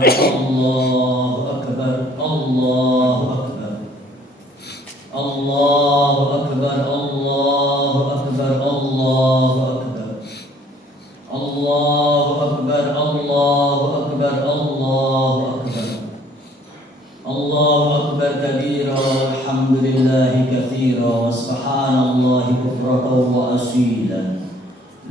Allahu Akbar, Allahu Akbar, Allahu Akbar, Allahu Akbar, Allahu Akbar, Allahu Akbar, Allahu Akbar, Allahu Akbar, Allahu Akbar kabira, walhamdulillahi katsira, wa subhanallahi bukratan wa asila.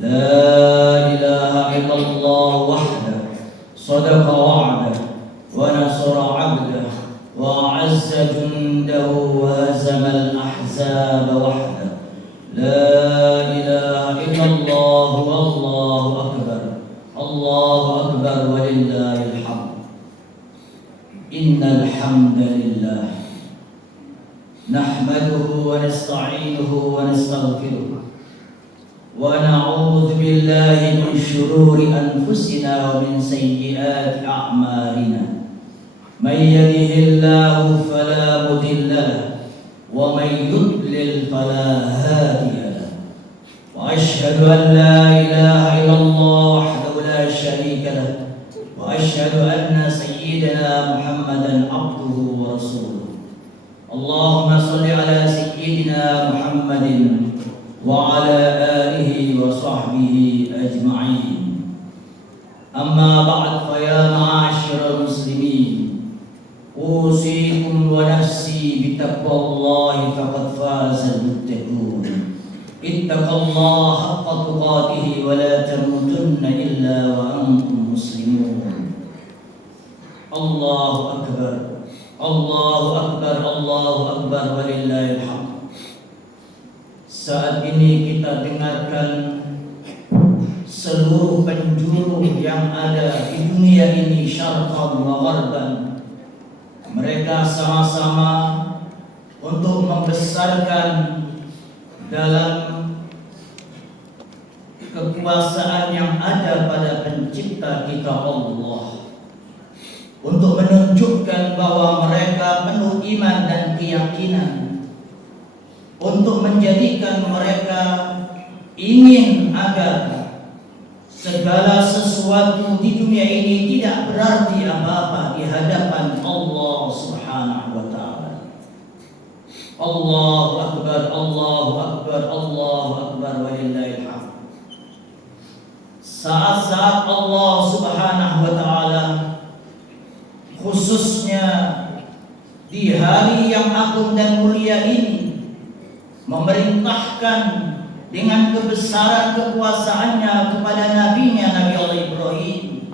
La ilaha illallah wahdahu sadaqa wa'dahu wa nasara 'abdahu wa 'azza jundahu wa hazama al-ahzaba wahdahu. La ilaha illallah wallahu akbar, Allahu akbar walillahil hamd. Innal hamdalillah nahmaduhu wa nasta'inuhu wa nastaghfiruh wa na'udzu billahi min shururi anfusina wa min sayyiati a'malina. May yahdihillahu fala mudilla lahu wa may yudlil fala hadiya lahu. Wa asyhadu an la ilaha illallah wahdahu la syarika lahu wa asyhadu anna sayyidina Muhammadan abduhu wa rasuluh. Allahumma shalli ala sayyidina Muhammadin wa ala alihi wa sahbihi ajma'in. Amma ba'd, fa ya ma'asyiral muslimin, usikum wa nafsi bitaqwallahi faqad fazal muttaqun. Ittaqullaha haqqa tuqatih wa la tamutunna illa wa antum muslimun. Allahu akbar, Allahu akbar, Allahu akbar walillahil hamd. Saat ini kita dengarkan seluruh penjuru yang ada di dunia ini, syarqan wa gharban, mereka sama-sama untuk membesarkan dalam kekuasaan yang ada pada pencipta kita Allah, untuk menunjukkan bahwa mereka penuh iman dan keyakinan, untuk menjadikan mereka ingin agar segala sesuatu di dunia ini tidak berarti apa-apa di hadapan Allah Subhanahu wa taala. Allahu akbar, Allahu akbar, Allahu akbar walillahil hamd. Saat-saat Allah Subhanahu wa taala, khususnya di hari yang agung dan mulia ini, memerintahkan dengan kebesaran kekuasaannya kepada nabinya Nabi Allah Ibrahim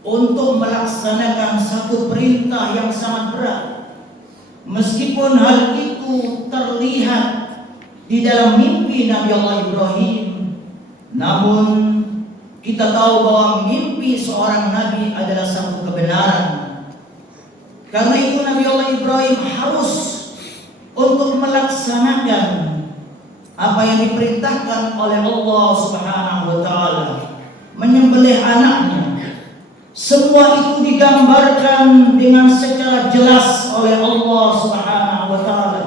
untuk melaksanakan satu perintah yang sangat berat. Meskipun hal itu terlihat di dalam mimpi Nabi Allah Ibrahim, namun kita tahu bahwa mimpi seorang nabi adalah satu kebenaran. Karena itu Nabi Allah Ibrahim harus untuk melaksanakan apa yang diperintahkan oleh Allah Subhanahu wa taala, menyembelih anaknya. Semua itu digambarkan dengan secara jelas oleh Allah Subhanahu wa taala.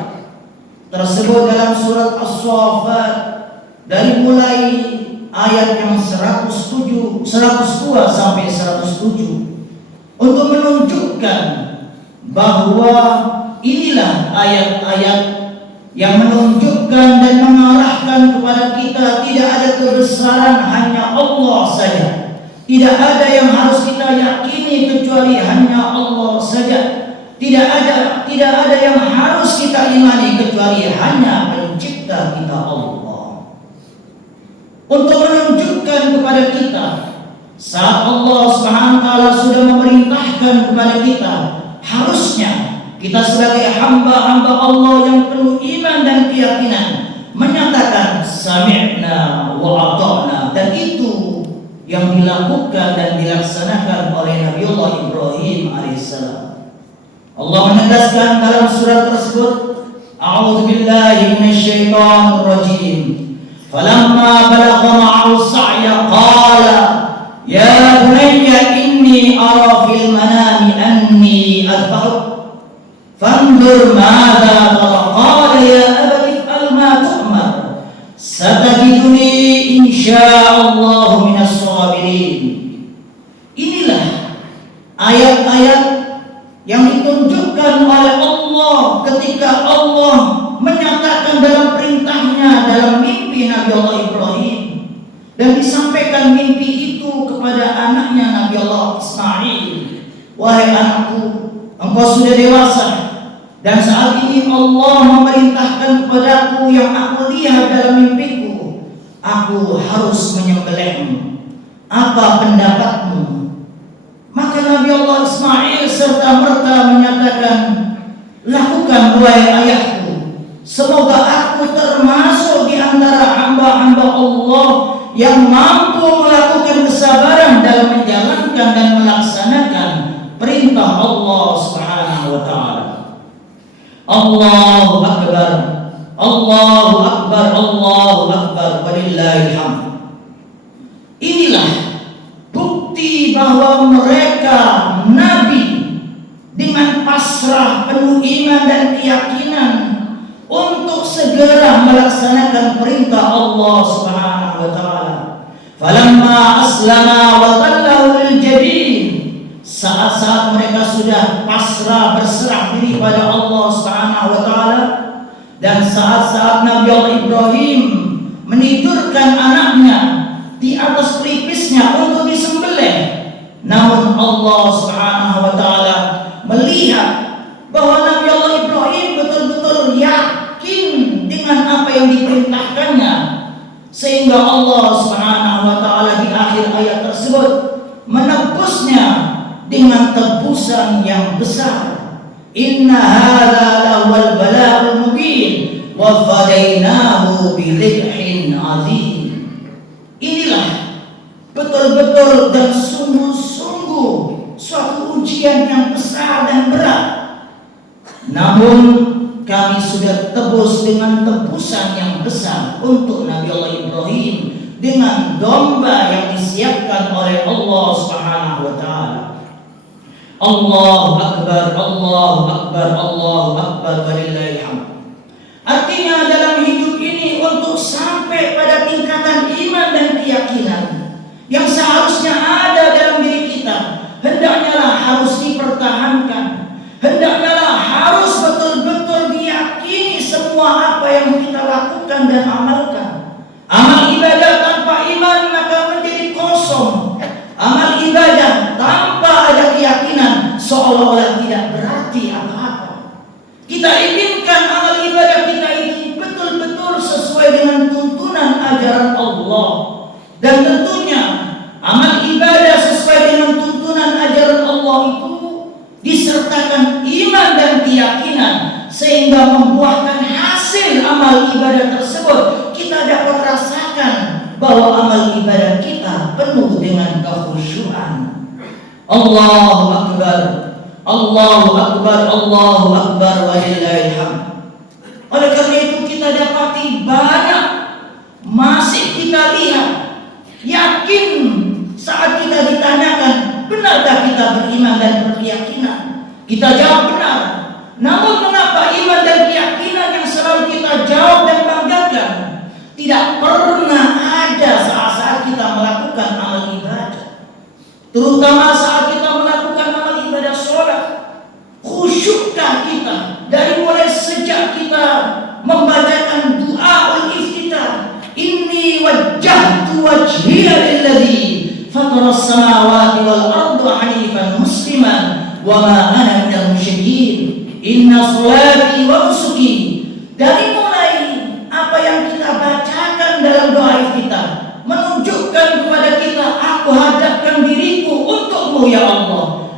Tersebut dalam surat As-Saffat dari mulai ayat yang 102 sampai 107 untuk menunjukkan bahwa inilah ayat-ayat yang menunjukkan dan mengarahkan kepada kita tidak ada kebesaran hanya Allah saja. Tidak ada yang harus kita yakini kecuali hanya Allah saja. Tidak ada yang harus kita imani kecuali hanya pencipta kita Allah. Untuk menunjukkan kepada kita saat Allah Subhanahu wa taala sudah memerintahkan kepada kita, harusnya kita sebagai hamba-hamba Allah yang penuh iman dan keyakinan menyatakan sami'na wa ata'na, dan itu yang dilakukan dan dilaksanakan oleh Nabiullah Ibrahim alaihissalam. Allah menegaskan dalam surat tersebut, a'udzu billahi minasyaitonir rajim. Falamma balagha ma'ahu sa'ya qala ya bunayya inni ara fil manami anni adbahuk fanzur madza tara. Qala ya abati if'al ma tu'mar satajiduni insyaallahu minas sabirin. Inilah ayat ketika Allah menyatakan dalam perintahnya dalam mimpi Nabi Allah Ibrahim, dan disampaikan mimpi itu kepada anaknya Nabi Allah Ismail. Wahai anakku, engkau sudah dewasa, dan saat ini Allah memerintahkan kepadaku yang aku lihat dalam mimpiku, aku harus menyembelihmu. Apa pendapatmu? Maka Nabi Allah Ismail serta merta menyatakan, lakukan wahai ayahku. Semoga aku termasuk di antara hamba-hamba Allah yang mampu melakukan kesabaran dalam menjalankan dan melaksanakan perintah Allah Subhanahu wa taala. Allahu akbar. Allahu akbar. Allahu akbar. Walillahil hamd. Inilah bukti bahwa mereka nabi dengan pasrah penuh iman dan keyakinan untuk segera melaksanakan perintah Allah Subhanahu wa taala. Falamma aslama wa tallahu lil jabin, saat-saat mereka sudah pasrah berserah diri pada Allah Subhanahu wa taala, dan saat-saat Nabi Allah Ibrahim menidurkan anaknya di atas pelipisnya untuk disembelih, namun Allah Subhanahu wa taala melihat bahwa Nabi Allah Ibrahim betul-betul yakin dengan apa yang diperintahkannya, sehingga Allah Subhanahu wa taala di akhir ayat tersebut menebusnya dengan tebusan yang besar. Inna hadza lawal bala'ul mubin wa fadainahu bidzibhin azim. Inilah betul-betul dan sungguh-sungguh suatu ujian yang besar dan berat. Namun kami sudah tebus dengan tebusan yang besar untuk Nabi Allah Ibrahim dengan domba yang disiapkan oleh Allah Subhanahu wa taala. Allahu akbar, Allahu akbar, Allahu akbar, walillahil hamd. Artinya dalam hidup ini untuk sampai pada tingkatan iman dan keyakinan yang seharusnya ada dalam diri kita, hendaknya harus dipertahankan, hendaknya harus betul-betul diyakini semua apa yang kita lakukan dan amalkan. Amal ibadah tanpa iman maka menjadi kosong. Amal ibadah tanpa ada keyakinan seolah-olah tidak berarti apa-apa. Kita inginkan amal ibadah kita ini betul-betul sesuai dengan tuntunan ajaran Allah, dan tentunya amal ibadah sesuai dengan tuntunan ajaran Allah itu disertakan iman dan keyakinan, sehingga membuahkan hasil amal ibadah tersebut kita dapat rasakan bahwa amal ibadah kita penuh dengan kekhusyuan. Allahu akbar, Allahu akbar, Allahu akbar, walillahil hamd. Oleh karena itu kita dapati banyak masih kita lihat yakin saat kita ditanyakan, benarkah kita beriman dan berkeyakinan? Kita jawab benar. Namun mengapa iman dan keyakinan yang selalu kita jawab dan banggakan tidak pernah ada saat-saat kita melakukan amal ibadah, terutama saat kita melakukan amal ibadah sholat? Khusyukkah kita dari mulai sejak kita membacakan doaul iftitah, inni wajjahtu wajhiya lilladzi fataras samawati wal arda hanifan musliman wa ma ana minal musyrikin, inna sholati wa nusuki. Dari mulai apa yang kita bacakan dalam doa kita menunjukkan kepada kita, aku hadapkan diriku untukmu ya Allah.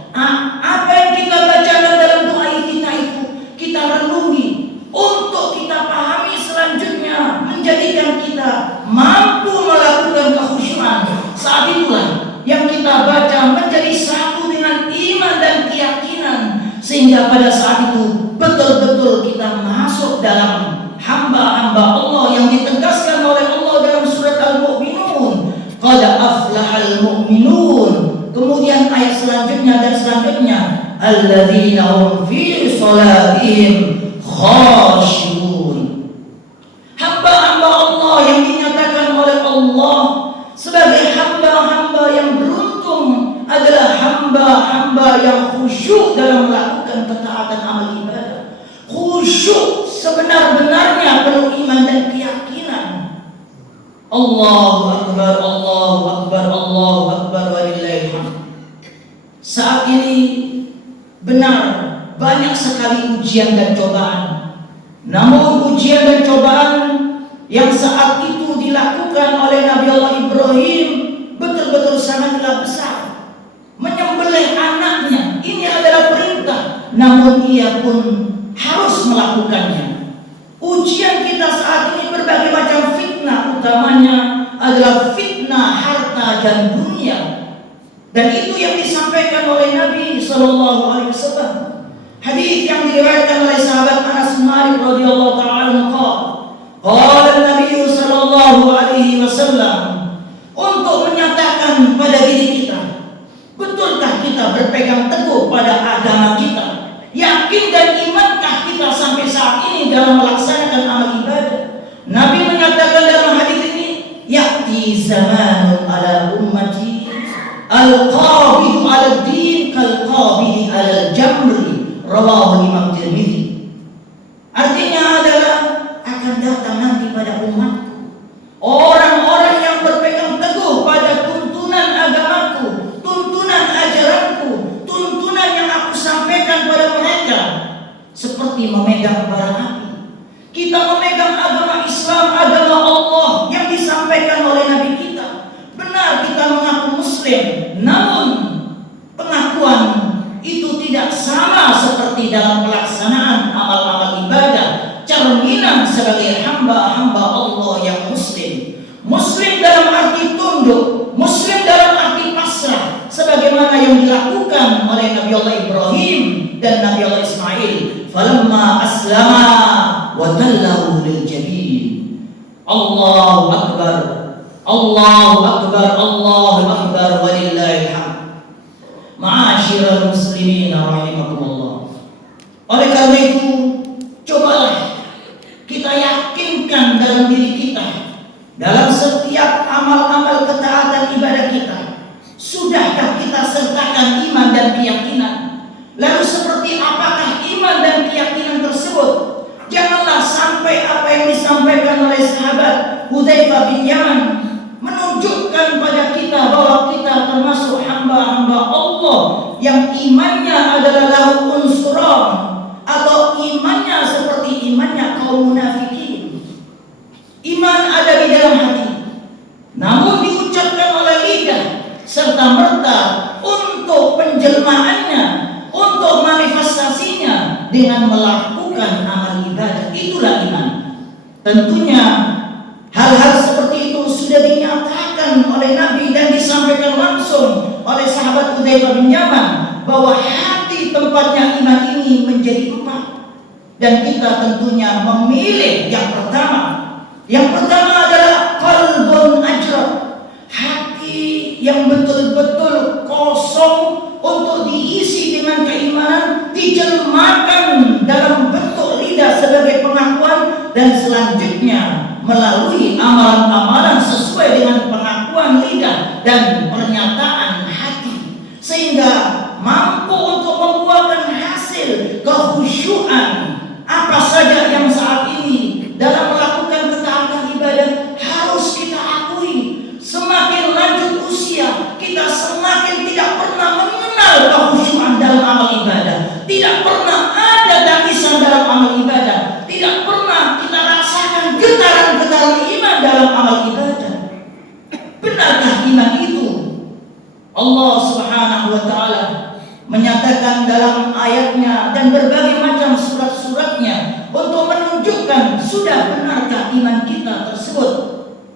Apa yang kita bacakan dalam doa kita itu kita renungi untuk kita pahami selanjutnya, menjadikan kita mampu melakukan kekhusyuan. Saat itulah yang kita baca menjadi satu dengan iman dan keyakinan, sehingga pada saat itu betul-betul kita masuk dalam hamba-hamba Allah yang ditegaskan oleh Allah dalam surat Al-Mu'minun, qad aflahal mu'minun. Kemudian ayat selanjutnya dan selanjutnya, alladzina hum fi sholatihim khashi'un. Hamba-hamba Allah yang dinyatakan oleh Allah sebagai hamba-hamba yang beruntung adalah hamba-hamba yang khusyuk dalam melakukan ketaatan amal ibadah, khusyuk khusyuk sebenar-benarnya, penuh iman dan keyakinan. Allahu Akbar, Allahu Akbar, Allahu Akbar, walillahil hamd. Saat ini benar banyak sekali ujian dan cobaan. Namun ujian dan cobaan yang saat itu dilakukan oleh Nabi Allah Ibrahim betul-betul sangatlah besar. Menyembelih anaknya, ini adalah perintah, namun ia pun harus melakukannya. Ujian kita saat ini berbagai macam fitnah, utamanya adalah fitnah harta dan dunia. Dan itu yang disampaikan oleh Nabi Sallallahu Alaihi Wasallam. Hadis yang diriwayatkan oleh sahabat Anas bin Malik radhiyallahu taala qala Nabi Sallallahu Alaihi Wasallam, untuk menyatakan pada diri kita, betulkah kita berpegang teguh pada agama kita? Yakin dan imankah kita sampai saat ini dalam melaksanakan amal ibadah? Nabi menyatakan dalam hadis ini, ya'ti zamanun ala ummati al-qabidu ala din kal-qabidi ala jamri, rawahu Imam Tirmidzi. Artinya adalah akan datang nanti pada umatku orang-orang yang berpegang teguh pada tuntunan agamaku, tuntunan ajaranku, tuntunan yang aku sampaikan pada mereka, seperti memegang bara api. Kita memegang agama Islam, agama Allah yang disampaikan oleh Nabi kita. Benar kita mengaku Muslim, namun pengakuan itu tidak sama seperti dalam pelaksanaan amal-amal ibadah, cerminan sebagai hamba-hamba Allah yang Muslim. Muslim dalam arti tunduk, Muslim dalam arti pasrah, sebagaimana yang dilakukan oleh Nabi Allah Ibrahim dan Nabi Allah Ismail. Falamma aslama wa tallahu lil jabin. Allahu Akbar, Allahu Akbar, Allahu Akbar, walillahil hamd. Ma'asyiral muslimin rahimakumullah. Oleh karena itu, cobalah kita yakinkan dalam diri kita, dalam setiap amal-amal ketaatan ibadah kita, sudahkah kita sertakan iman dan keyakinan? Lalu seperti apakah iman dan keyakinan tersebut? Janganlah sampai apa yang disampaikan oleh sahabat Hudzaifah bin Yaman menunjukkan pada kita bahwa kita termasuk hamba-hamba Allah yang imannya adalah lahu unsuran, atau imannya seperti imannya kaum munafikin. Iman ada di dalam hati, namun diucapkan oleh lidah serta merta untuk penjelmaannya, untuk manifestasinya dengan melakukan amal ibadah. Itulah iman. Tentunya hal-hal seperti itu sudah dinyatakan oleh Nabi dan disampaikan langsung oleh sahabat Hudzaifah bin Yaman bahwa hati tempatnya iman ini menjadi 4. Dan kita tentunya memilih yang pertama. Yang pertama adalah qalbun ajrad, hati yang betul-betul kosong untuk diisi dengan keimanan, dijelmakan dalam bentuk lidah sebagai pengakuan, dan selanjutnya melalui amalan-amalan sesuai dengan pengakuan lidah dan pernyataan hati, sehingga mampu untuk membuahkan hasil kekhusyuan. Apa saja yang saat ini dalam melakukan ketaatan ibadah harus kita akui, semakin lanjut usia kita semakin tidak pernah mengenal kekhusyuan dalam amal ibadah, tidak pernah ada tangisan dalam amal ibadah, tidak pernah kita rasakan getaran-getaran iman dalam amal ibadah. Benarkah iman itu? Allah Subhanahu wa taala menyatakan dalam ayatnya dan berbagai macam surat-suratnya untuk menunjukkan sudah benarkah iman kita tersebut.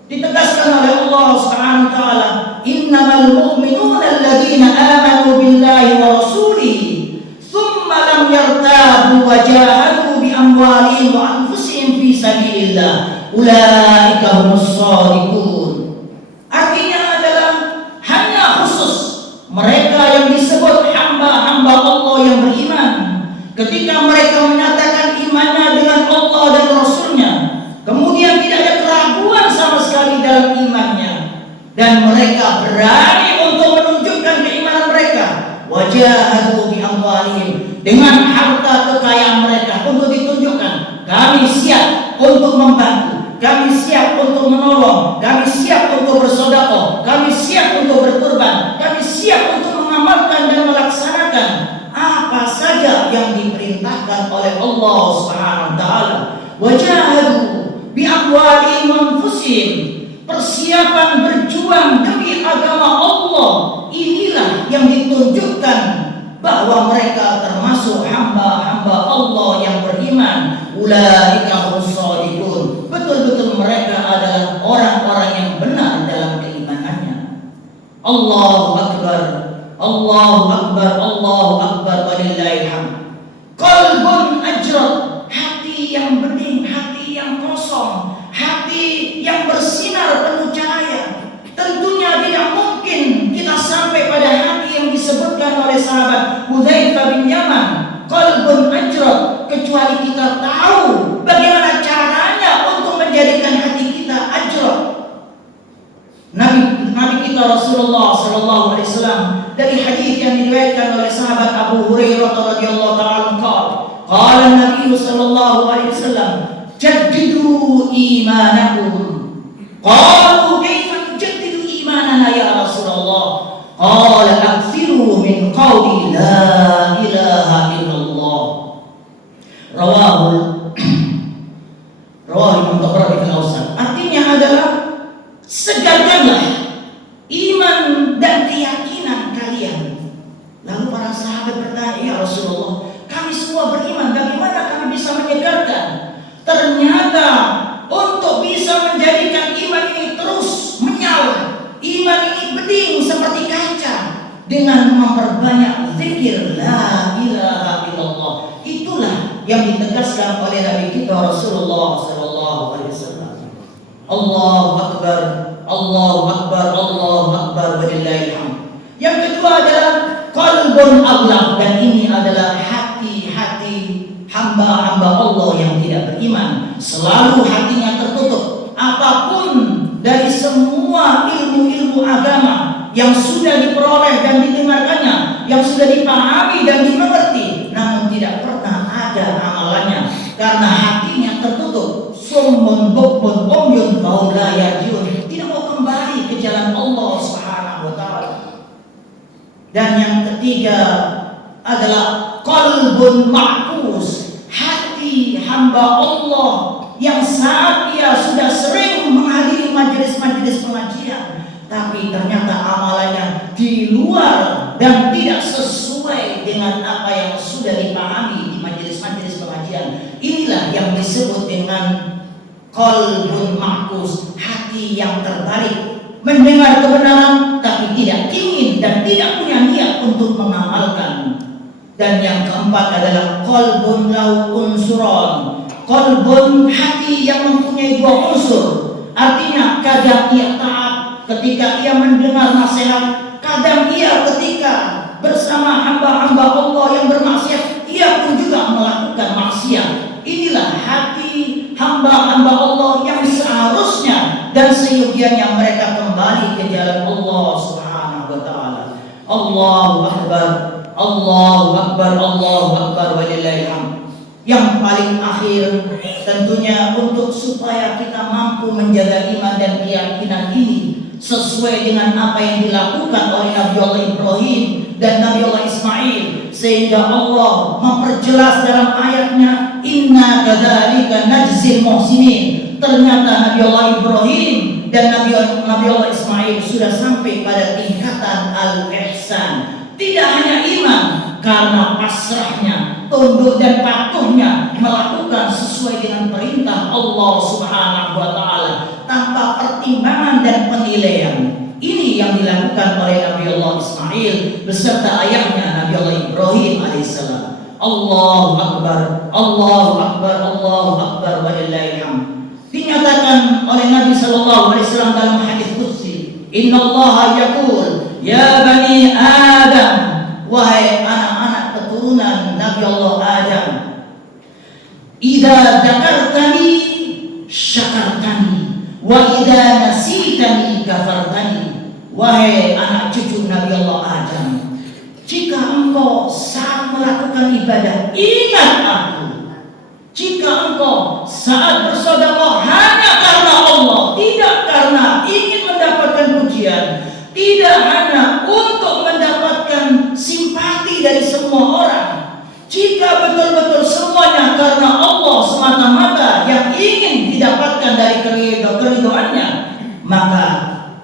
Ditegaskan oleh Allah Subhanahu wa taala, innamal mu'minuna alladzina amanu billahi wa rasulihi tsumma lam yartabu wa jahadu bi amwalihim wa anfusihim fi sabilillah ulaika humus shadiqun. Artinya adalah hanya khusus mereka yang disebut hamba-hamba Allah yang beriman, ketika mereka menyatakan imannya dengan Allah dan Rasulnya, kemudian tidak ada keraguan sama sekali dalam imannya, dan mereka berani untuk menunjukkan keimanan mereka, wajahadu bi amwalihim, dengan harta kekayaan mereka untuk ditunjukkan agama Allah. Inilah yang ditunjukkan bahwa mereka termasuk hamba-hamba Allah yang beriman. Ulaika hum shadiqun. Betul-betul mereka adalah orang-orang yang benar dalam keimanannya. Allahu akbar, Allahu akbar, Allahu akbar, walillahil hamd. Qalbun ajrad, hati yang bening, hati yang kosong, hati yang bersinar penuh cahaya. Tentunya tidak mungkin kita sampai pada hati yang disebutkan oleh sahabat Hudzaifah bin Yaman, qalbun ajrad, kecuali kita tahu bagaimana caranya untuk menjadikan hati kita ajrad. Nabi kita Rasulullah sallallahu alaihi wasallam dari hadis yang diriwayatkan oleh sahabat Abu Hurairah radhiyallahu ta'ala qala Nabi sallallahu alaihi wasallam jaddidu imanakum. Qalu kaifa nujaddidu imanana ya Rasulullah? Qala akthiru min qawli la ilaha illallah. Rawahu Imam Tabrani fil Awsat. Artinya adalah segarkanlah iman dan keyakinan kalian. Lalu para sahabat bertanya, ya Rasulullah, kami semua beriman, bagaimana kami bisa menyegarkan? Ternyata untuk bisa menjadikan iman ini terus menyala, iman ini bening seperti kaca, dengan memperbanyak zikir la ilaha illallah. Itulah yang ditegaskan oleh Nabi kita Rasulullah sallallahu alaihi wasallam. Allahu akbar, Allahu akbar, Allahu akbar, walillahil hamd. Yang kedua adalah qalbun aghlaq, dan ini adalah hati-hati hamba-hamba Allah yang tidak beriman. Selalu hatinya tertutup apapun dari semua ilmu-ilmu agama yang sudah diperoleh dan didengarkannya, yang sudah dipahami dan dimengerti, namun tidak pernah ada amalannya karena hatinya tertutup. Summun bukmun umyun fahum la yarjiun, tidak mau kembali ke jalan Allah Subhanahu wa taala. Dan yang ketiga adalah qalbun ma'kus, hati hamba Allah yang saat ia sudah sering menghadiri majelis-majelis pengajian, tapi ternyata amalannya di luar dan tidak sesuai dengan apa yang sudah dipahami di majelis-majelis pengajian. Inilah yang disebut dengan qalbun ma'kus, hati yang terbalik, mendengar kebenaran tapi tidak ingin dan tidak punya niat untuk mengamalkan. Dan yang keempat adalah qalbun lau unsuron, qalbun, hati yang mempunyai dua unsur. Artinya kadang ia taat ketika ia mendengar nasihat, kadang ia ketika bersama hamba-hamba Allah yang bermaksiat, ia pun juga melakukan maksiat. Inilah hati hamba-hamba Allah yang seharusnya dan seyogianya mereka kembali ke jalan Allah Subhanahu wa taala. Allahu akbar, Allahu akbar, Allahu akbar, walillahil hamd. Yang paling akhir tentunya untuk supaya kita mampu menjaga iman dan keyakinan ini sesuai dengan apa yang dilakukan oleh Nabi Allah Ibrahim dan Nabi Allah Ismail, sehingga Allah memperjelas dalam ayatnya, inna kadzalika najzil muhsinin. Ternyata Nabi Allah Ibrahim dan Nabi Allah Ismail sudah sampai pada tingkatan al-ihsan. Tidak hanya iman, karena pasrahnya, tunduk dan patuhnya melakukan sesuai dengan perintah Allah Subhanahu wa taala tanpa pertimbangan dan penilaian. Ini yang dilakukan oleh Nabi Allah Ismail beserta ayahnya Nabi Allah Ibrahim alaihissalam. Allahu akbar, Allahu akbar, Allahu akbar, walillahil hamd. Dinyatakan oleh Nabi sallallahu alaihi wasallam dalam hadis qudsi, innallaha yaqul ya bani Adam, wahai anak-anak keturunan Nabi Allah Adam, idza dzakartani syakartani wa idza nasitani kafartani. Wahai anak cucu Nabi Allah Adam, jika engkau saat melakukan ibadah ingat aku, jika engkau saat bersedekah hanya karena Allah, tidak karena ingin mendapatkan pujian, tidak hanya untuk mendapatkan simpati dari semua orang, jika betul-betul semuanya karena Allah semata-mata yang ingin didapatkan dari keridoannya, maka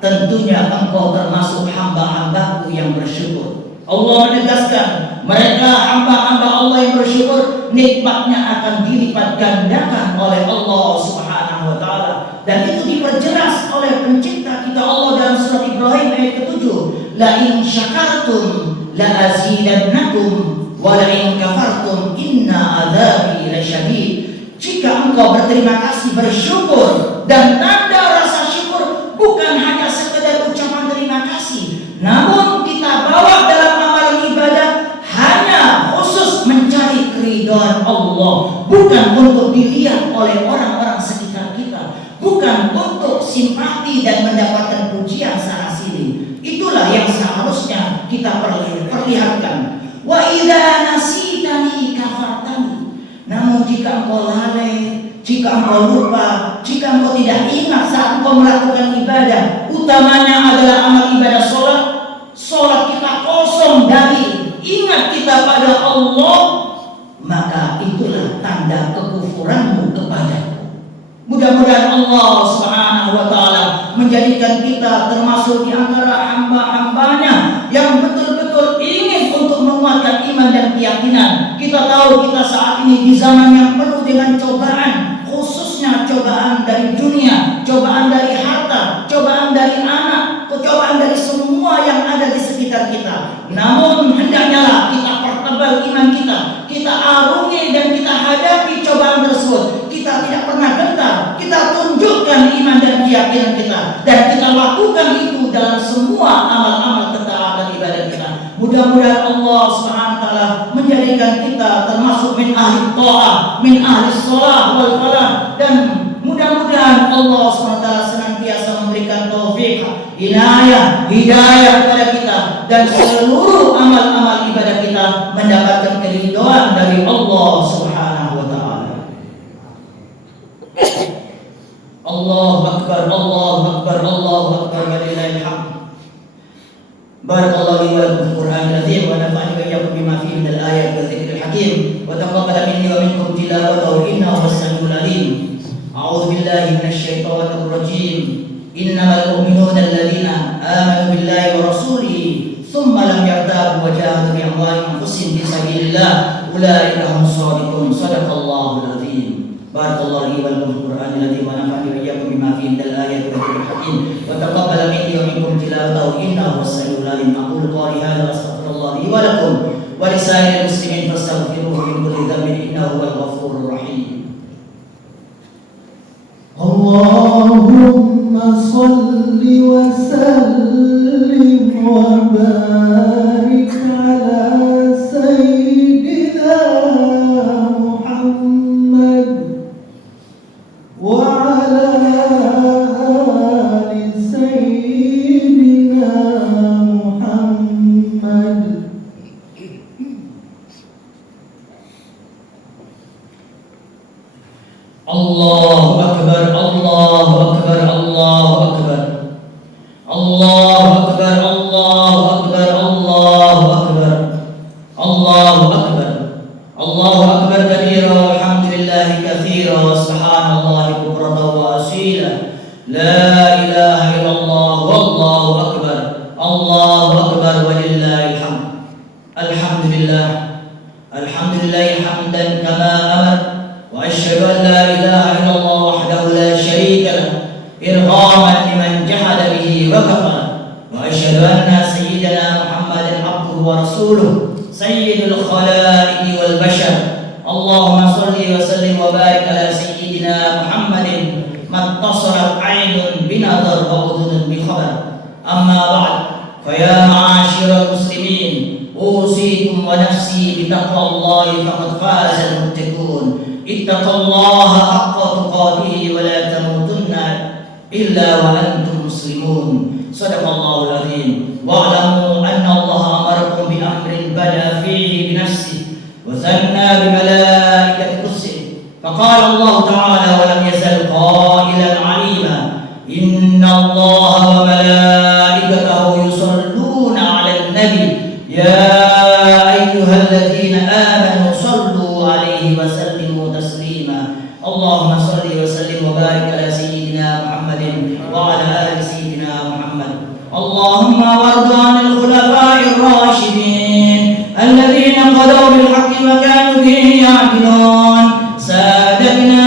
tentunya engkau termasuk hamba-hambaku yang bersyukur. Allah menegaskan, mereka hamba-hamba Allah yang bersyukur, nikmatnya akan dilipat gandakan oleh Allah Subhanahu wa taala. Dan itu diperjelas oleh pencipta kita Allah dalam surat Ibrahim ayat ke-7. La in syakartum la azidannakum wa la in kafartum inna adzabi lasyadid. Jika engkau berterima kasih, bersyukur, dan tanda rasa syukur bukan hanya sekedar ucapan terima kasih, namun kita bawa dalam amal ibadah hanya khusus mencari keridhaan Allah, bukan untuk dilihat oleh orang-orang sekitar kita, bukan untuk simpati dan mendapatkan pujian sana sini. Itulah yang seharusnya kita perlihatkan. Wa idza nasitani kafartani. Namun jika engkau lalai, jika engkau lupa, jika engkau tidak ingat saat engkau melakukan ibadah, utamanya adalah amal ibadah sholat kita kosong dari ingat kita pada Allah, maka itulah tanda kekufuranmu kepadaku. Mudah-mudahan Allah Subhanahu wa taala menjadikan kita termasuk di antara hamba-hambanya yang betul-betul ingin untuk menguatkan iman dan keyakinan. Kita tahu kita saat ini di zaman yang penuh dengan cobaan, khususnya cobaan dari dunia, cobaan dari harta, cobaan dari anak, cobaan dari semua yang ada di sekitar kita. Namun hendaknya kita pertebal iman kita arungi dan kita hadapi cobaan tersebut. Kita tidak pernah gentar, kita tunjukkan iman dan keyakinan kita, dan kita lakukan itu dalam semua amal-amal ketaatan ibadah kita. Mudah-mudahan Allah Subhanahu wa taala menjadikan kita termasuk min ahli ta'ah, min ahli shalah wal falah, dan mudah-mudahan Allah Subhanahu wa taala senantiasa memberikan taufik, inayah, hidayah kepada kita, dan seluruh amal-amal ibadah kita mendapatkan keridhaan dari Allah Subhanahu wa taala. Allahu akbar, Allahu akbar, Allahu akbar, walillahil hamd. Barakallahu li wa lakum fil Qur'anil azim wa nafa'ani wa iyyakum bima fihi minal ayati wa dzikril hakim wa taqabbal minni wa minkum tilawatahu innahu was-sami'ul 'alim. A'udzu billahi minasy syaithanir rajim. Innamal mu'minuna alladziina aamanu billahi wa rasulihi tsumma lam yartabu wa jahadu bi amwalihim wa anfusihim fi sabilillah ulaika humus shadiqun. Shadaqallahul azim. Barakallahu li wa lakum fil Qur'anil azim wa nafa'ani wa iyyakum bima fihi minal ayati wa dzikril hakim wa taqabbal minni wa minkum tilawatahu innahu was-sami'ul 'alim. Aqulu qawli hadha wa astaghfirullah li wa lakum wa lisa'iril muslimin fastaghfiruhu min kulli dhanbin innahu huwal ghafurur rahim. Allahumma salli wa sallim wa barik ala sayyidina Muhammad wa ala ali sayyidina Muhammad. Allahu akbar, Allahu akbar, Allahu akbar. Allahu akbar, Allahu akbar, Allahu akbar. Allahu akbar. Allahu akbar kabira walhamdulillahi katsira wa subhanallahi bukratan wa asila. La ilaha illallah wallahu akbar. Allahu akbar walillahil hamd. Alhamdulillah. Alhamdulillah hamdan kama amar. وأشهد أن لا إله إلا الله وحده لا شريك له إرغاما لمن جحد به وكفر وأشهد أن سيدنا محمدا عبده ورسوله سيد الخلائق والبشر اللهم صل وسلم وبارك على سيدنا محمد ما اتصلت عين بنظر وأذن بخبر أما بعد فيا معاشر المسلمين أوصيكم ونفسي بتقوى الله فقد فاز المتقون اتقوا الله حق تقاته ولا تموتن إلا وأنتم مسلمون. صدق الله العظيم. واعلموا أن الله أمركم بأمر بدأ فيه بنفسه وثنى بملائكة قدسه فقال الله تعالى ولم يزل قائلا عليما إن الله وملائكته يصلون على النبي يا أيها الذين آمنوا صلوا عليه وسلموا تسليما. اللهم صل وسلم وبارك على سيدنا محمد وعلى آل سيدنا محمد اللهم وارض عن الخلفاء الراشدين الذين قضوا بالحق وكانوا به يعدلون سادتنا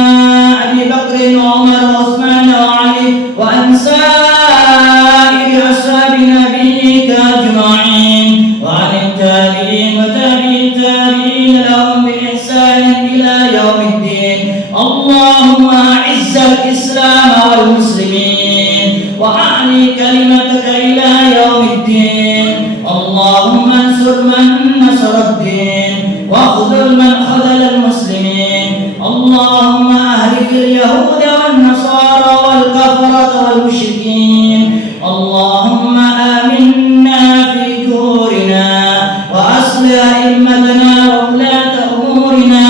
أبي بكر وعمر وعثمان وعلي وعن سائر أصحاب نبيك أجمعين وعن التابعين وتابعي التابعين لهم بإحسان إلى يوم الدين اللهم أعز الإسلام والمسلمين وأعلي كلمتك إلى يوم الدين اللهم انصر من نصر الدين واخذل من خذل المسلمين اللهم أهلك اليهود والنصارى والكفرة والمشركين اللهم آمنا في دورنا وأصلح أئمتنا وولاة أمورنا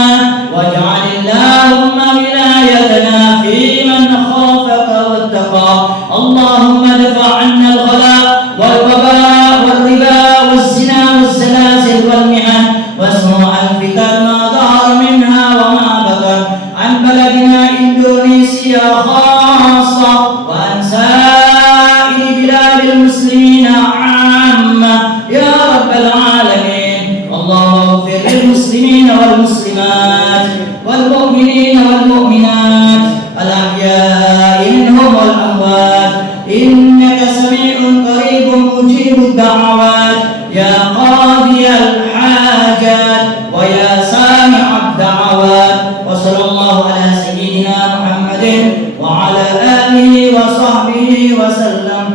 واجعل اللهم ولايتنا في من خافك واتقى اللهم ادفع عنا الغلاء والوباء والربا والزنا والزلازل والمحن وسوء الفتن ما ظهر منها وما بطن عن بلدنا إندونيسيا خاصة وعن سائر بلاد المسلمين عامة يا رب العالمين اللهم اغفر للمسلمين والمسلمات والمؤمنين والمؤمنات الأحياء منهم والأموات إنك سميع قريب مجيب الدعوات يا قاضي الحاجات ويا سامع الدعوات وصلى الله على سيدنا محمد وعلى آله وصحبه وسلم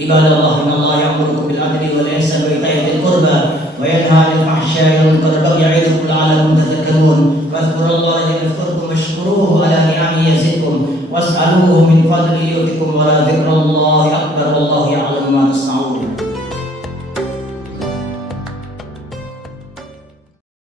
عباد الله إن الله يأمركم بالعدل والإحسان وإيتاء ذي القربى وينهى عن الفحشاء والمنكر والبغي يعظكم لعلكم تذكرون فاذكروا الله يذكركم واشكروه على نعمه يزدكم واسألوه من فضله يؤتكم ولا ذكر الله أكبر